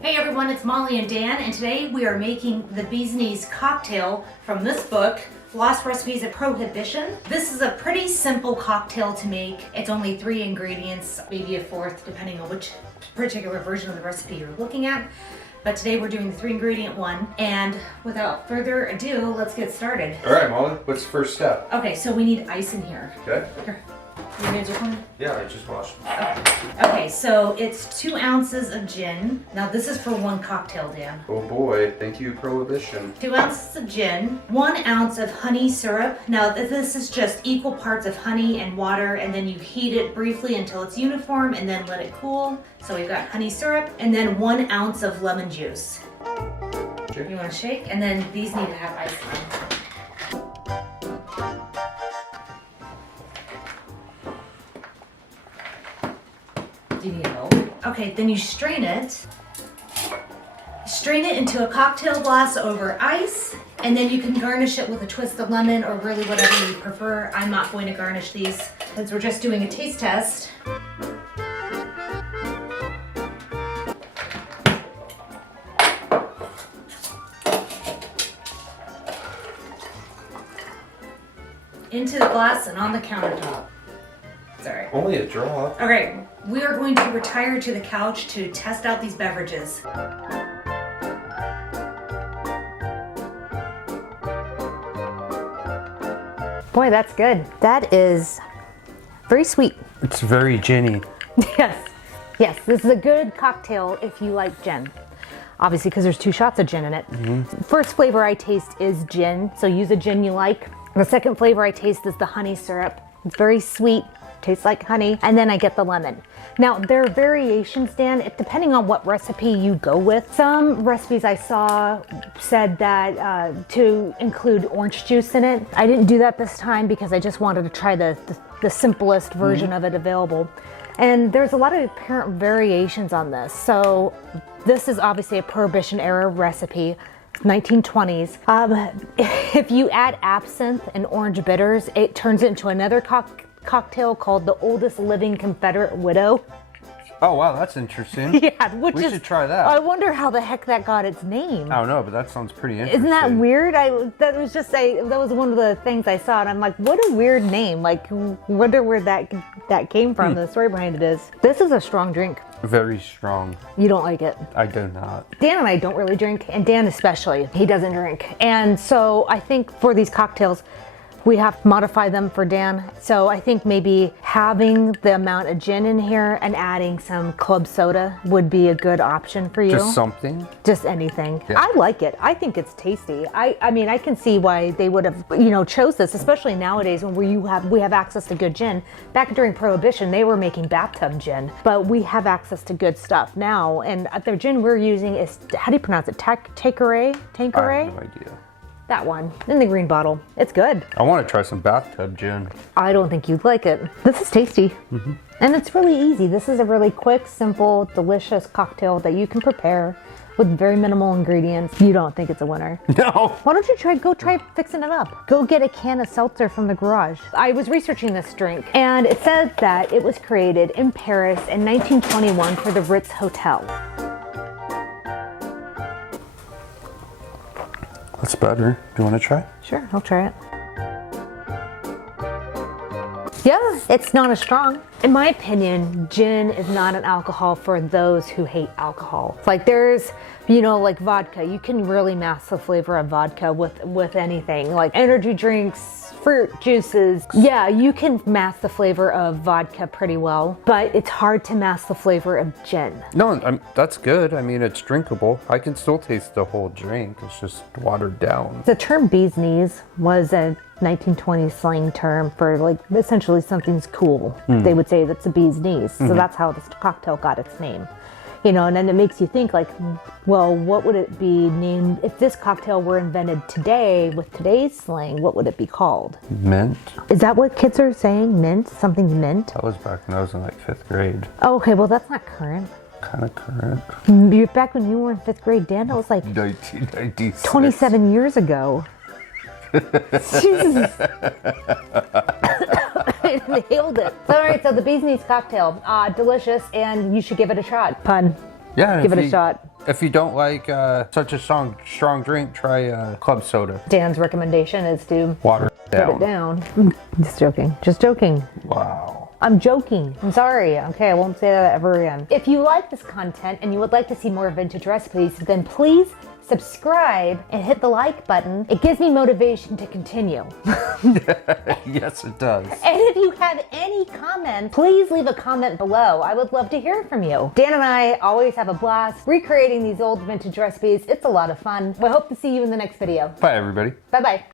Hey everyone, it's Molly and Dan, and today we are making the Bee's Knees cocktail from this book, Lost Recipes of Prohibition. This is a pretty simple cocktail to make. It's only 3 ingredients, maybe a 4th, depending on which particular version of the recipe you're looking at. But today we're doing the 3 ingredient one, and without further ado, let's get started. All right, Molly, what's the first step? Okay, so we need ice in here. Okay. Here. Your hands are clean? Yeah, I just washed. Okay, so it's 2 ounces of gin. Now this is for 1 cocktail, Dan. Oh boy, thank you, Prohibition. 2 ounces of gin, 1 ounce of honey syrup. Now this is just equal parts of honey and water, and then you heat it briefly until it's uniform and then let it cool. So we've got honey syrup, and then 1 ounce of lemon juice. Okay. You want to shake? And then these need to have ice in them. Do you need help? Okay, then you strain it. Strain it into a cocktail glass over ice, and then you can garnish it with a twist of lemon or really whatever you prefer. I'm not going to garnish these because we're just doing a taste test. Into the glass and on the countertop. Sorry. Only a drop. Okay, we are going to retire to the couch to test out these beverages. Boy, that's good. That is very sweet. It's very ginny. Yes, this is a good cocktail if you like gin. Obviously, because there's 2 shots of gin in it. First flavor I taste is gin, so use a gin you like. The second flavor I taste is the honey syrup. It's very sweet. Tastes like honey, and then I get the lemon. Now there are variations, Dan, depending on what recipe you go with. Some recipes I saw said that to include orange juice in it. I didn't do that this time because I just wanted to try the simplest version of it available. And there's a lot of apparent variations on this. So this is obviously a Prohibition era recipe. 1920s. If you add absinthe and orange bitters, it turns it into another cocktail called the Oldest Living Confederate Widow. Oh wow, that's interesting. Yeah, we should try that. I wonder how the heck that got its name. I don't know, but that sounds pretty interesting. Isn't that weird? That was one of the things I saw, and I'm like, what a weird name. Like, wonder where that came from. The story behind it is. This is a strong drink. Very strong. You don't like it? I do not. Dan and I don't really drink, and Dan especially, he doesn't drink. And so I think for these cocktails, we have to modify them for Dan. So I think maybe having the amount of gin in here and adding some club soda would be a good option for you. Just something? Just anything. Yeah. I like it. I think it's tasty. I mean, I can see why they would have, chose this, especially nowadays when we have access to good gin. Back during Prohibition, they were making bathtub gin, but we have access to good stuff now. And the gin we're using is, how do you pronounce it? Tanqueray? I have no idea. That one, in the green bottle. It's good. I want to try some bathtub gin. I don't think you'd like it. This is tasty. And it's really easy. This is a really quick, simple, delicious cocktail that you can prepare with very minimal ingredients. You don't think it's a winner? No. Why don't you go try fixing it up? Go get a can of seltzer from the garage. I was researching this drink, and it said that it was created in Paris in 1921 for the Ritz Hotel. That's better. Do you want to try? Sure, I'll try it. Yeah, it's not as strong. In my opinion, gin is not an alcohol for those who hate alcohol. Like there's, like vodka. You can really mask the flavor of vodka with anything. Like energy drinks, fruit juices. Yeah, you can mask the flavor of vodka pretty well, but it's hard to mask the flavor of gin. No, that's good. I mean, it's drinkable. I can still taste the whole drink. It's just watered down. The term bee's knees was a 1920s slang term for like essentially something's cool. They would say that's a bee's knees. So that's how this cocktail got its name. And then it makes you think like, well, what would it be named if this cocktail were invented today with today's slang? What would it be called? Mint. Is that what kids are saying? Mint? Something's mint? That was back when I was in like 5th grade. Oh, okay, well that's not current. Kind of current. Back when you were in 5th grade, Dan, that was like 1996. 27 years ago. Jesus. Nailed it. So, all right, so the bee's knees cocktail, delicious, and you should give it a shot. Pun. Yeah. Give it a shot. If you don't like such a strong drink, try club soda. Dan's recommendation is to Water put down. it down. Just joking. Just joking. Wow. I'm joking. I'm sorry. Okay, I won't say that ever again. If you like this content and you would like to see more vintage recipes, then please subscribe and hit the like button. It gives me motivation to continue. Yes, it does. And if you have any comments, please leave a comment below. I would love to hear from you. Dan and I always have a blast recreating these old vintage recipes. It's a lot of fun. We hope to see you in the next video. Bye, everybody. Bye-bye.